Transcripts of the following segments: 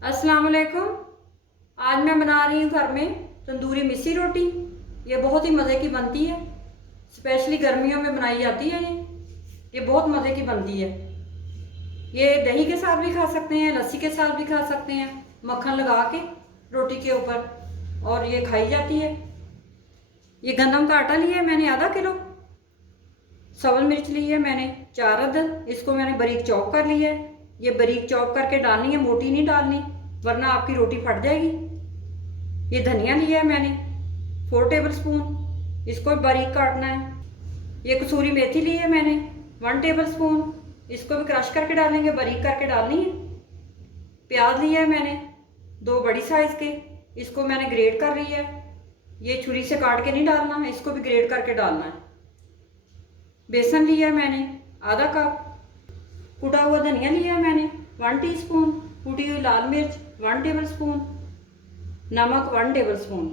अस्सलाम वालेकुम। आज मैं बना रही हूँ घर में तंदूरी मिस्सी रोटी। ये बहुत ही मज़े की बनती है, स्पेशली गर्मियों में बनाई जाती है। ये बहुत मज़े की बनती है। ये दही के साथ भी खा सकते हैं, लस्सी के साथ भी खा सकते हैं, मक्खन लगा के रोटी के ऊपर, और ये खाई जाती है। ये गंदम का आटा लिया है मैंने आधा किलो। सवल मिर्च ली है मैंने 4 अदद, इसको मैंने बारीक चॉप कर लिया है। ये बारीक चॉप करके डालनी है, मोटी नहीं डालनी वरना आपकी रोटी फट जाएगी। ये धनिया लिया है मैंने 4 टेबल स्पून, इसको भी बारीक काटना है। ये कसूरी मेथी ली है मैंने 1 टेबल स्पून, इसको भी क्रश करके डालेंगे, बारीक करके डालनी है। प्याज लिया है मैंने 2 बड़ी साइज़ के, इसको मैंने ग्रेट कर लिया है। ये छुरी से काट के नहीं डालना है, इसको भी ग्रेट करके डालना है। बेसन लिया है मैंने आधा कप। कुटा हुआ धनिया लिया है मैंने 1 टीस्पून। कुटी हुई लाल मिर्च 1 टेबल स्पून। नमक 1 टेबल स्पून।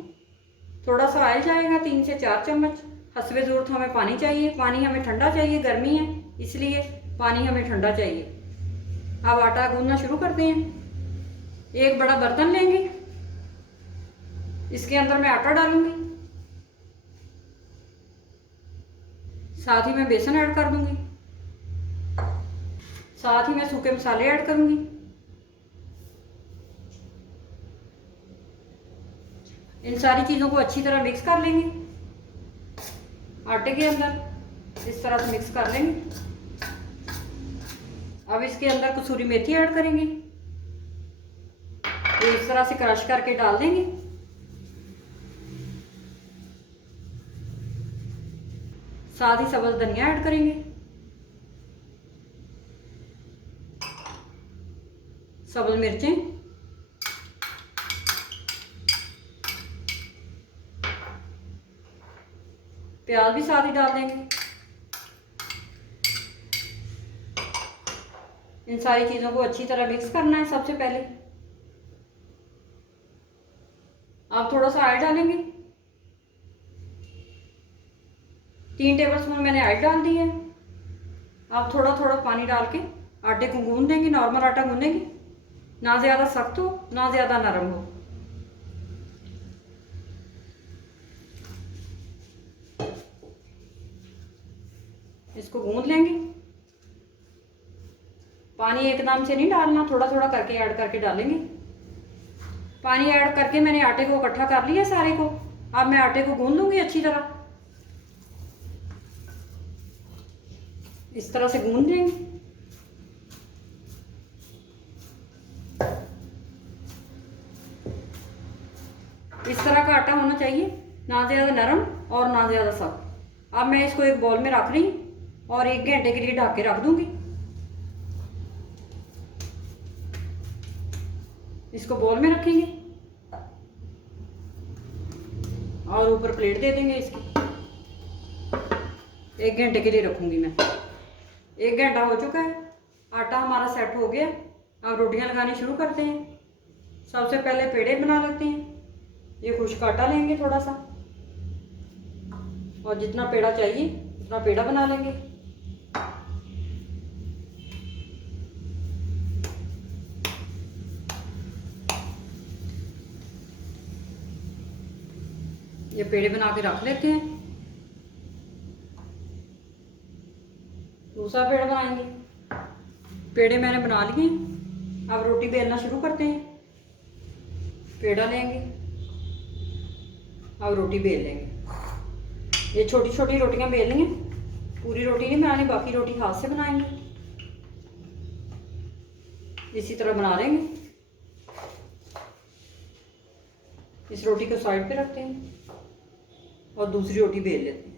थोड़ा सा ऑयल जाएगा 3 से 4 चम्मच। हसबे ज़रूरत हमें पानी चाहिए। पानी हमें ठंडा चाहिए, गर्मी है इसलिए पानी हमें ठंडा चाहिए। अब आटा गूंदना शुरू करते हैं। एक बड़ा बर्तन लेंगे, इसके अंदर मैं आटा डालूंगी, साथ ही मैं बेसन ऐड कर दूंगी, साथ ही मैं सूखे मसाले ऐड करूंगी। इन सारी चीज़ों को अच्छी तरह मिक्स कर लेंगे। आटे के अंदर इस तरह से मिक्स कर लेंगे। अब इसके अंदर कसूरी मेथी ऐड करेंगे, ये इस तरह से क्रश करके डाल देंगे। साथ ही सब्ज़ धनिया ऐड करेंगे, सब्ज़ मिर्चें, प्याज भी साथ ही डाल देंगे। इन सारी चीज़ों को अच्छी तरह मिक्स करना है। सबसे पहले आप थोड़ा सा ऑयल डालेंगे, 3 टेबल स्पून मैंने ऑयल डाल दी है। आप थोड़ा थोड़ा पानी डाल के आटे को गूंद देंगे। नॉर्मल आटा गूंदेंगे, ना ज़्यादा सख्त हो ना ज़्यादा नरम हो। इसको गूंद लेंगे। पानी एकदम से नहीं डालना, थोड़ा थोड़ा करके ऐड करके डालेंगे। पानी ऐड करके मैंने आटे को इकट्ठा कर लिया सारे को। अब मैं आटे को गूंद लूंगी अच्छी तरह, इस तरह से गूंद लेंगे। इस तरह का आटा होना चाहिए, ना ज़्यादा नरम और ना ज़्यादा सख्त। अब मैं इसको एक बॉल में रख रही हूँ और 1 घंटे के लिए ढक के रख दूंगी। इसको बॉल में रखेंगे और ऊपर प्लेट दे देंगे इसकी। 1 घंटे के लिए रखूंगी मैं। 1 घंटा हो चुका है, आटा हमारा सेट हो गया। अब रोटियां लगानी शुरू करते हैं। सबसे पहले पेड़े बना लेते हैं। ये खुश्क आटा लेंगे थोड़ा सा, और जितना पेड़ा चाहिए उतना पेड़ा बना लेंगे। ये पेड़े बना के रख लेते हैं। दूसरा पेड़ा बनाएंगे। पेड़े मैंने बना लिए। अब रोटी बेलना शुरू करते हैं। पेड़ा लेंगे, अब रोटी बेल लेंगे। ये छोटी छोटी रोटियां बेलनी है, पूरी रोटी नहीं बनानी, बाकी रोटी हाथ से बनाएंगे। इसी तरह बना लेंगे। इस रोटी को साइड पे रखते हैं और दूसरी रोटी बेल लेते हैं।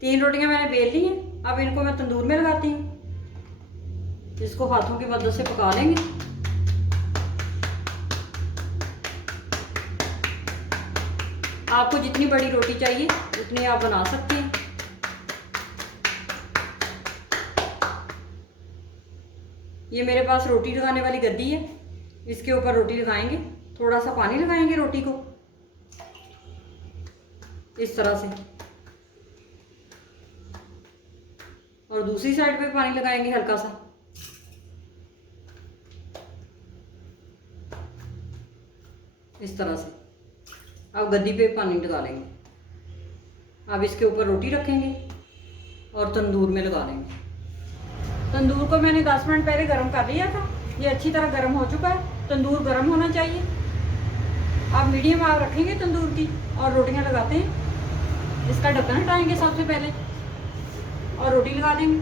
3 रोटियां मैंने बेल ली हैं। अब इनको मैं तंदूर में लगाती हूँ। इसको हाथों की मदद से पका लेंगे। आपको जितनी बड़ी रोटी चाहिए उतनी आप बना सकते हैं। ये मेरे पास रोटी लगाने वाली गद्दी है, इसके ऊपर रोटी लगाएंगे। थोड़ा सा पानी लगाएंगे रोटी को इस तरह से, और दूसरी साइड पे पानी लगाएंगे हल्का सा। इस तरह से। अब गद्दी पे पानी लगा लेंगे। अब इसके ऊपर रोटी रखेंगे और तंदूर में लगा लेंगे। तंदूर को मैंने 10 मिनट पहले गर्म कर लिया था। ये अच्छी तरह गर्म हो चुका है। तंदूर गर्म होना चाहिए। आप मीडियम आग रखेंगे तंदूर की और रोटियां लगाते हैं। इसका ढक्कन हटाएंगे सबसे पहले और रोटी लगा देंगे।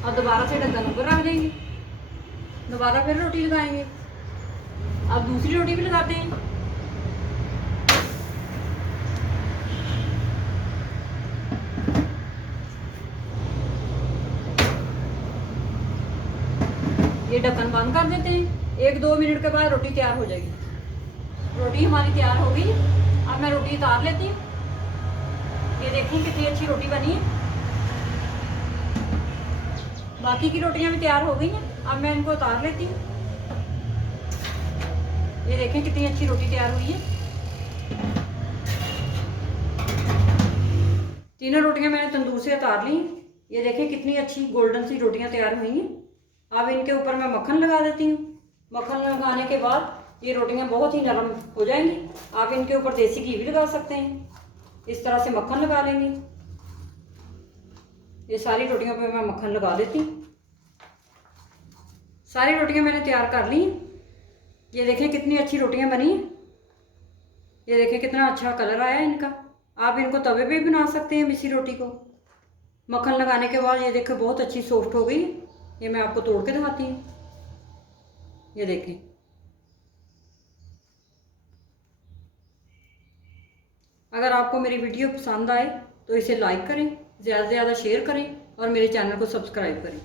और दोबारा से ढक्कन ऊपर रख देंगे। दोबारा फिर रोटी लगाएंगे। अब दूसरी रोटी भी लगाते हैं। ये ढक्कन बंद कर देते हैं। 1-2 मिनट के बाद रोटी तैयार हो जाएगी। रोटी हमारी तैयार हो गई। अब मैं रोटी उतार लेती हूँ। ये देखें कितनी अच्छी रोटी बनी है। बाकी की रोटियां भी तैयार हो गई हैं। अब मैं इनको उतार लेती हूँ। ये देखें कितनी अच्छी रोटी तैयार हुई है। तीनों रोटियां मैंने तंदूर से उतार ली। ये देखें कितनी अच्छी गोल्डन सी रोटियां तैयार हुई हैं। अब इनके ऊपर मैं मक्खन लगा देती हूँ। मक्खन लगाने के बाद ये रोटियां बहुत ही नरम हो जाएंगी। आप इनके ऊपर देसी घी भी लगा सकते हैं। इस तरह से मक्खन लगा लेंगे। ये सारी रोटियों पे मैं मक्खन लगा देती हूँ। सारी रोटियां मैंने तैयार कर ली। ये देखें कितनी अच्छी रोटियां बनी हैं। ये देखें कितना अच्छा कलर आया है इनका। आप इनको तवे पे भी बना सकते हैं मिस्सी रोटी को। मक्खन लगाने के बाद ये देखें बहुत अच्छी सॉफ्ट हो गई। ये मैं आपको तोड़ के दिखाती हूँ। ये देखें। अगर आपको मेरी वीडियो पसंद आए तो इसे लाइक करें, ज़्यादा से ज़्यादा शेयर करें और मेरे चैनल को सब्सक्राइब करें।